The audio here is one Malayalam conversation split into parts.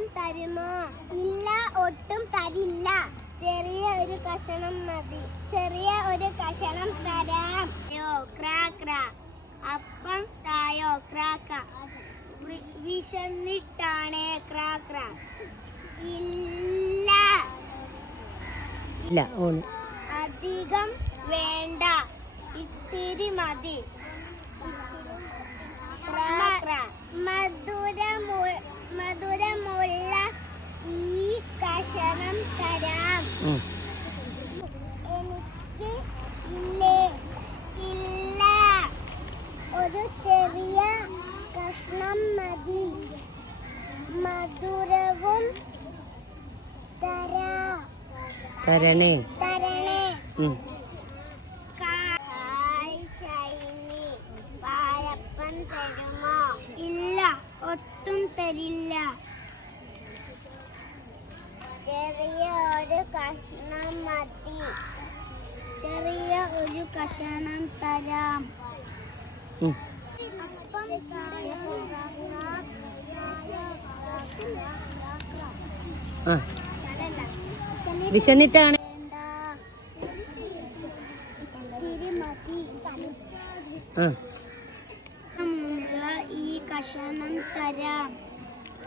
അധികം തരുമോ? ഇല്ല, ഒട്ടും തരില്ല. ചെറിയ ഒരു കഷണം മതി. ചെറിയ ഒരു കഷണം തരാം. അപ്പം തായോ ക്രാക്ക. വിശന്നിട്ടാണ് ക്രാക്ര. ഇല്ല, അധികം വേണ്ട, ഇത്തിരി മതി. മധുരമുള്ള ഈ കഷണം തരാം. എനിക്ക് ഇല്ല, ഒരു ചെറിയ കഷ്ണം മതി. മധുരവും തരണേ. പാലപ്പം തരുമോ? ഇല്ല, ഒട്ടും തരില്ല. ചെറിയ ഒരു കഷ്ണം മതി. ചെറിയ ഒരു കഷണം തരാം. വിശന്നിട്ടാണ് ഈ കഷണം തരാം.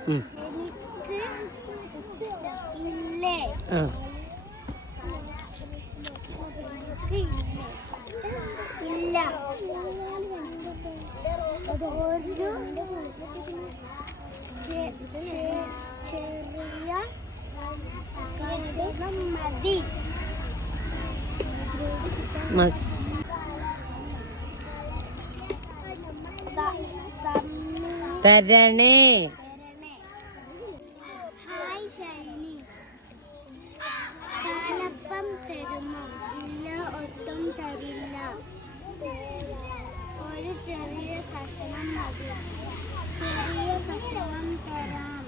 എനിക്ക് ഇല്ലേ, ഇല്ല, ഒരു ചെറിയ മതി. തരണേ. ഹായ് ഷൈനി, പാലപ്പം തരുമോ? ഇല്ല, ഒട്ടും തരില്ല. ഒരു ചെറിയ കഷണം മതി. ചെറിയ കഷണം തരാം.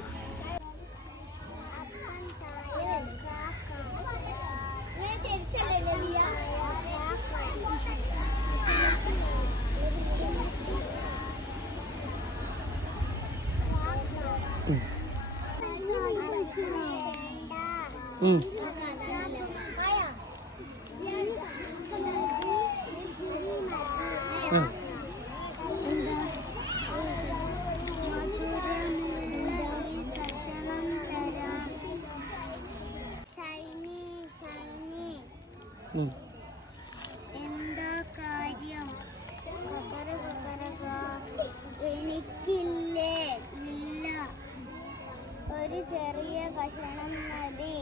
എന്താ കാര്യം? എനിക്കില്ലേ, ഇല്ല, ഒരു ചെറിയ കഷണം മതി.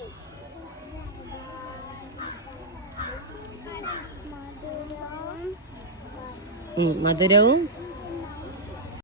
മധുരവും